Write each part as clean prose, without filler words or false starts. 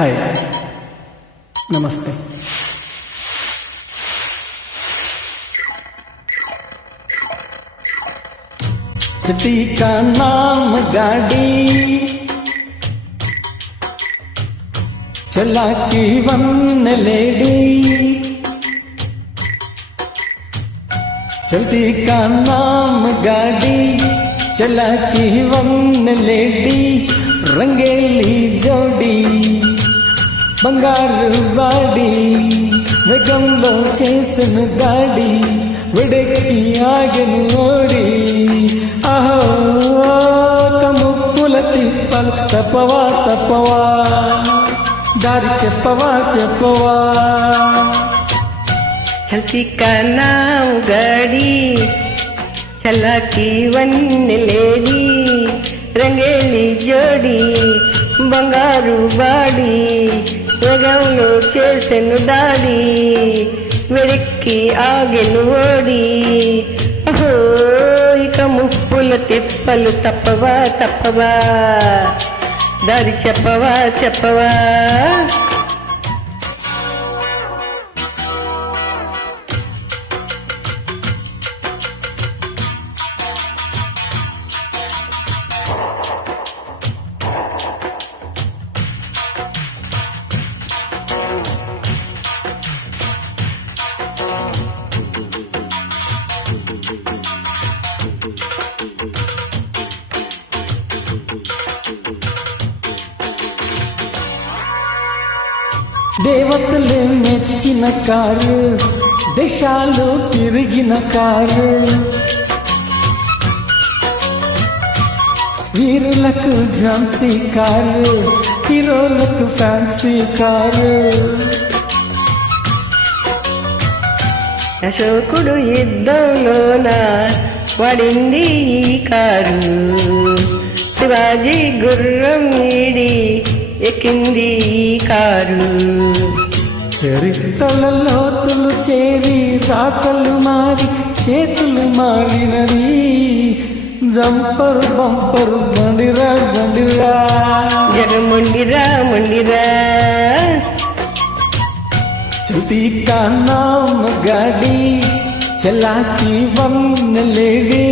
हाय नमस्ते। जति का नाम गाड़ी चला की वन लेडी, चलती का नाम गाड़ी चला की वन लेडी, రంగేలి జోడి బంగారు వాడి వేగంలో చేసిన దాడి వెడెక్కి ఆగెను ఓడి అహో కముక్కుల తిప్పలు తప్పవా తప్పవా దారి చెప్పవా చెప్పవా। चलती का नाव गाड़ी चला की वन लेडी, రంగేలి జోడి బంగారు బాడి వేగంలో చేసెను దాడి వెడెక్కి ఆగెను ఓడి అహో ఇక ముప్పుల తిప్పలు తప్పవా తప్పవా దారి చెప్పవా చెప్పవా। దేవతలు మెచ్చిన కారు, దేశాలు తిరిగిన కారు, వీరులకు ఝాన్సీ కారు, హీరోలకు ఫ్యాన్సీ కారు। అశోకుడు యుద్ధంలోన పడింది ఈ కారు, శివాజీ గుర్రం ఈడి ఎక్కింది ఈ కారు। చరిత్రల లోతులు చేరి రాతలు మారి చేతులు మారినది, జంపరు బంపరు బండిరా బండిరా జగముండిరా ముండిరా। चलती का नाम गाड़ी चला की वन लेडी,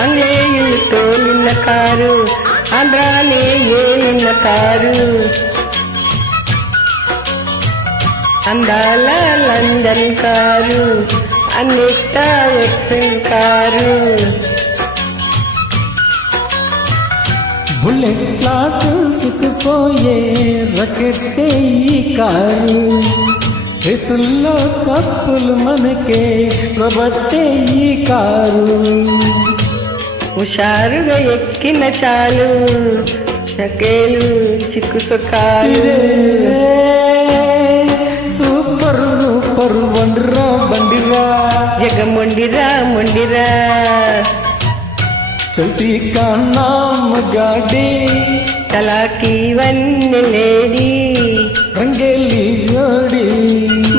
ఆంగ్లేయులు తోలిన కారు, ఆంధ్రానే ఏలిన కారు, అందాల లండన్ కారు, అన్నిటా ఎక్సెల్ కారు। బుల్లెట్లా దూసుకుపోయే రకెట్టే ఈ కారు, రేసుల్లో కప్పులు మనకే ప్రబట్టే ఈ కారు। హుషారుగా ఎక్కిన చాలు చకేలు చిక్కుసుకాలు, సూపర్ సూపర్ వండిరా బండిరా జగముండిరా ముండిరా। चलती का नाम गाड़ी चला की वन लेडी, రంగేలి జోడి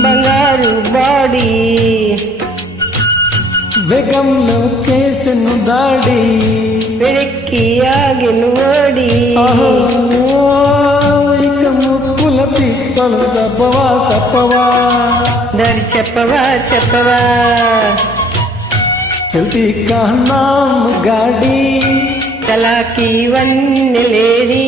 బంగారు బాడీ వేగంలో చేసెను దాడి వెడెక్కి ఆగెను ఓడి అహో ఇక ముప్పుల తిప్పలు తప్పవా తప్పవా దారి చెప్పవా చెప్పవా। चलती का नाम गाड़ी चला की वन लेडी।